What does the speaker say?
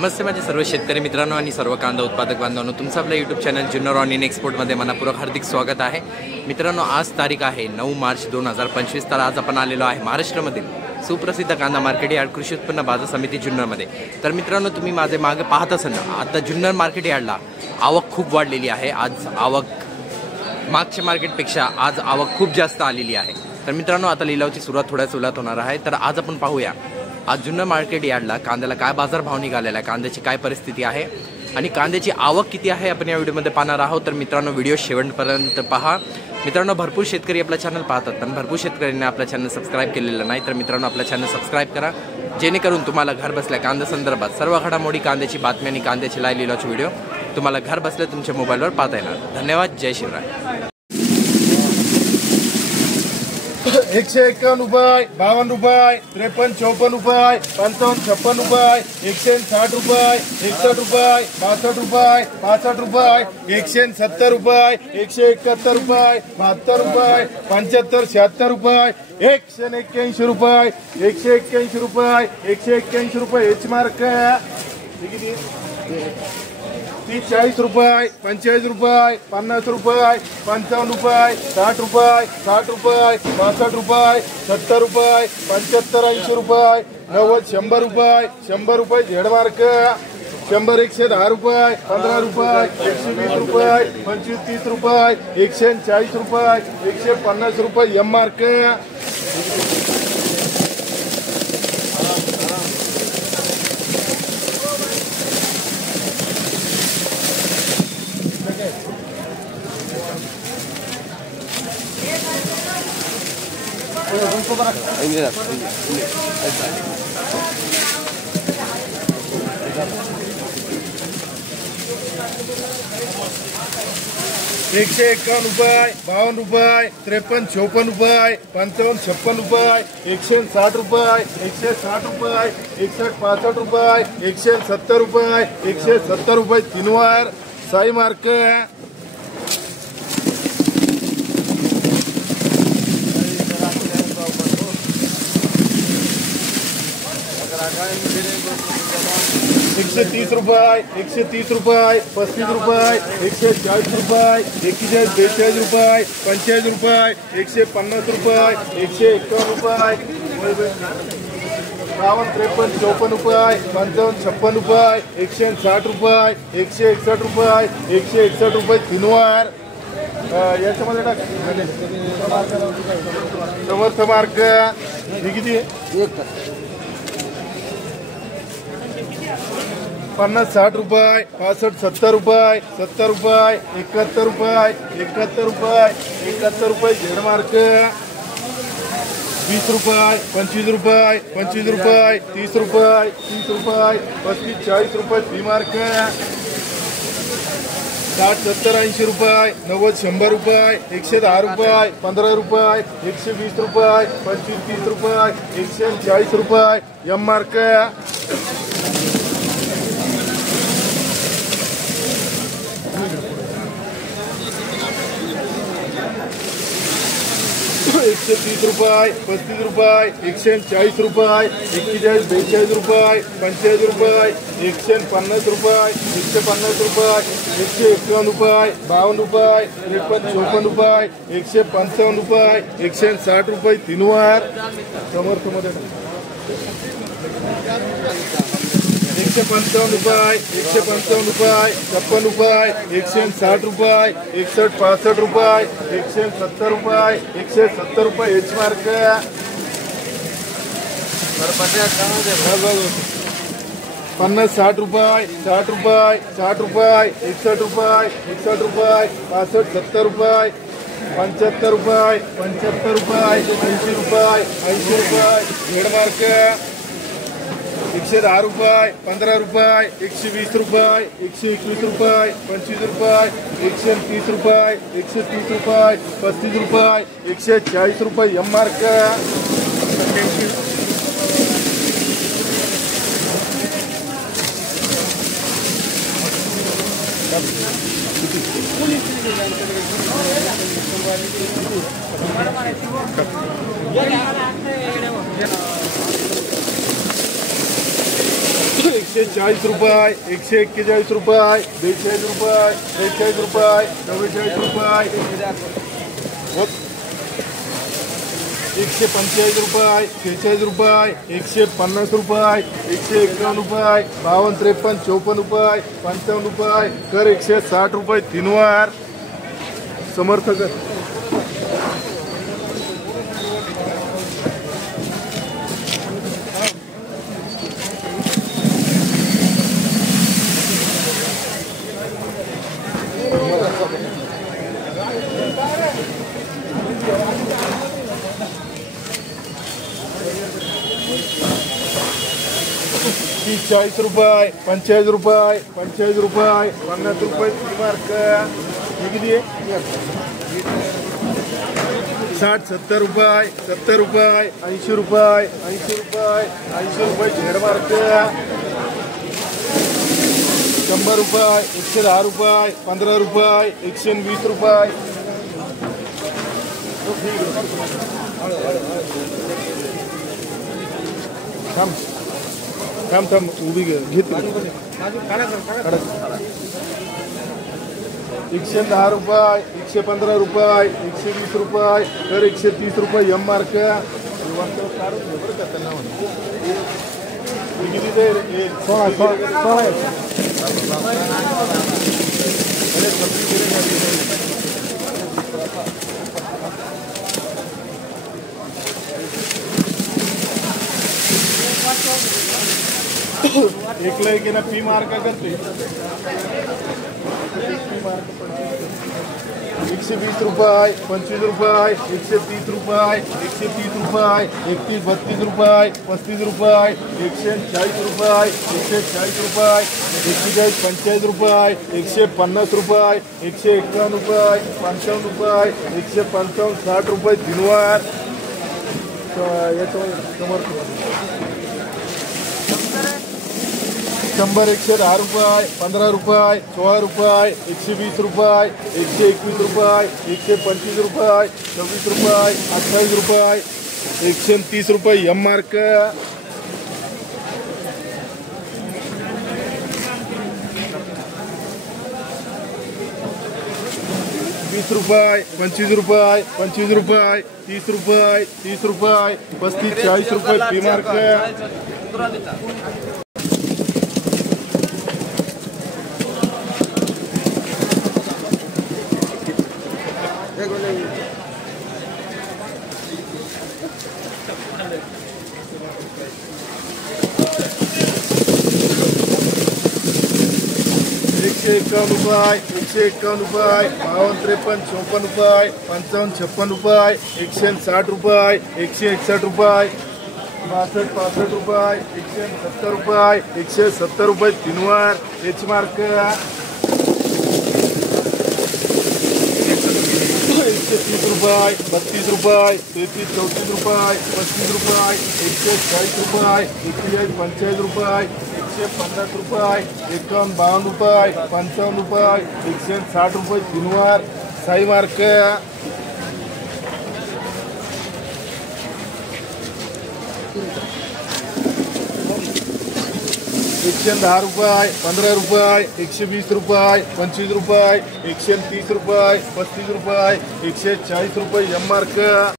नमस्ते माझे सर्व शेतकरी मित्रांनो आणि सर्व कांदा उत्पादक बांधवांनो, तुमचं आपल्या YouTube channel Junnar onion एक्सपोर्टमध्ये मनापूर्वक हार्दिक स्वागत आहे। मित्रांनो, आज तारीख आहे 9 मार्च 2025। तर आज आपण आलेलो आहे महाराष्ट्रामधील सुप्रसिद्ध कांदा मार्केट यार्ड कृषी उत्पन्न बाजार समिती जुन्नरमध्ये। तर मित्रांनो, तुम्ही माझे मागे पाहत असाल आता जुन्नर मार्केट यार्डला आवक खूप वाढलेली आहे। आज आवक मागच्या मार्केटपेक्षा आज आवक खूप जास्त आलेली आहे। तर मित्रांनो, आता लिलावाची सुरुवात थोड्याच वेळात होणार आहे। तर आज आपण पाहूया आज जुन्नर मार्केट यार्डला कांद्याला काय बाजार भाव निघालेला आहे, कांद्याची काय परिस्थिती आहे आणि कांद्याची आवक किती आहे आपण या व्हिडिओमध्ये पाहणार आहोत। तर मित्रांनो, व्हिडिओ शेवटपर्यंत पहा। मित्रांनो, भरपूर शेतकरी आपला चॅनल पाहतात पण भरपूर शेतकऱ्यांनी आपला चॅनल सबस्क्राइब केलेलं नाही। तर मित्रांनो, आपला चॅनल सबस्क्राइब करा जेणेकरून तुम्हाला घर बसल्या कांदा संदर्भात सर्व घडामोडी, कांद्याची बातमी आणि कांद्याची लाईव्ह लिलावाचे व्हिडिओ तुम्हाला घर बसल्या तुमच्या मोबाईलवर पाहता येणार। धन्यवाद। जय शिवराय। 151 रुपये, 52 रुपये, 53 54 रुपये, 55 56 रुपये, 160 रुपये, 61 रुपये, 62 रुपये, 65 रुपये, 170 रुपये, 171 रुपये, 72 रुपये, 75 76 रुपये, 181 रुपये, 181 रुपये, 181 रुपये एच मार्क 30 रुपये, 45 रुपये, 50 रुपये, 55 रुपये, 60 रुपये, 60 रुपये, 62 रुपये, 70 रुपये, 75 80 रुपये, 90 100 रुपये, 100 रुपये झेड मार्क 100 110 रुपये, 15 रुपये, 120 रुपये, 25 30 रुपये, 140 रुपये, 150 रुपये एम मार्क एकशे 51 रुपये, 52 रुपये, 53 54 रुपये, 55 56 रुपये, 160 रुपये, 160 रुपये, 61 65 रुपये, 170 रुपये, 170 रुपये तीन वार साई मार्क एकशे 30 रुपये, 130 रुपये, 35 रुपये, 140 रुपये, 41 42 रुपये, 45 रुपये, 150 रुपये, 151 रुपये, 52 53 54 रुपये, 55 56 रुपये, 160 रुपये, 161 रुपये, 161 रुपये तीन वार याच्यामध्ये टाक समर्थ मार्क हे किती 50 60 रुपये, 65 70 रुपये, 70 रुपये, 71 रुपये, 71 रुपये, 71 रुपये झेड मार्क 20 रुपये, 25 रुपये, 25 रुपये, 30 रुपये, 30 रुपये, 35 40 रुपये पी मार्क 60 70 80 रुपये, 90 100 रुपये, 110 रुपये, 15 रुपये, 120 रुपये, 25 30 रुपये, 140 रुपये एम मार्क 130 रुपये, 35 रुपये, 140 रुपये, 41 42 रुपये, 45 रुपये, 150 रुपये, 150 रुपये, 151 रुपये, 52 रुपये, 53 54 रुपये, 155 रुपये, 160 रुपये तीन वार समर्थ मध्ये 155 रुपये, 155 रुपये, 56 रुपये, 160 रुपये, 61 65 रुपये, 170 रुपये, 170 रुपये एच मार्क 50 60 रुपये, 60 रुपये, 60 रुपये, 61 रुपये, 61 रुपये, 65 70 रुपये, 75 रुपये, 75 रुपये, 80 रुपये, 80 रुपये झेड मार्क 110 रुपये, 15 रुपये, 120 रुपये, 121 रुपये, 25 रुपये, 130 रुपये, 130 रुपये, 35 रुपये, 140 रुपये एम मार्क 140 रुपये, 141 रुपये, 42 रुपये, 43 रुपये, 44 रुपये, 145 रुपये, 46 रुपये, 150 रुपये, 151 रुपये, 52, 53, 54 रुपये, 55 रुपये, कर 160 रुपये 3 वार समर्थक 40 रुपये, 45 रुपये, 45 रुपये, 50 रुपये मार्क किती आहे 60, 70 रुपये, 70 रुपये, 80 रुपये, 80 रुपये, 80 रुपये झेड मार्क 100 रुपये, 110 रुपये, 15 रुपये, 120 रुपये थांब उभी घेतली 110 रुपये, 115 रुपये, 120 रुपये, तर 130 रुपये एम मार्क किती दे 1 ला 1 ना पी मार्क करते 120 रुपये, 25 रुपये, 130 रुपये, 130 रुपये, 31, 32 रुपये, 35 रुपये, 140 रुपये, 140 रुपये, 41, 45 रुपये, 150 रुपये, 151 रुपये, 55 रुपये, 155, 60 रुपये 3 वार याच्यावर समर्थ 100, 110 रुपये, 15 रुपये, 16 रुपये, 120 रुपये, 121 रुपये, 125 रुपये, 26 रुपये, 28 रुपये, 130 रुपये एम मार्क 20 रुपये, 25 रुपये, 25 रुपये, 30 रुपये, 30 रुपये, 35, 40 रुपये पी मार्क 151 रुपये, 151 रुपये, 52, 53, 54 रुपये, 55, 56 रुपये, 160 रुपये, 161 रुपये, 62, 65 रुपये, 170 रुपये, 170 रुपये 3 वार एच मार्क 130 रुपये, 32 रुपये, 33, 34 रुपये, 35 रुपये, 140 रुपये, 41, 45 रुपये, 150 रुपये, 51, 52 रुपये, 55 रुपये, 160 रुपये 3 वार साई मार्क 110 रुपये, 15 रुपये, 120 रुपये, 25 रुपये, 130 रुपये, 35 रुपये, 140 रुपये एम मार्क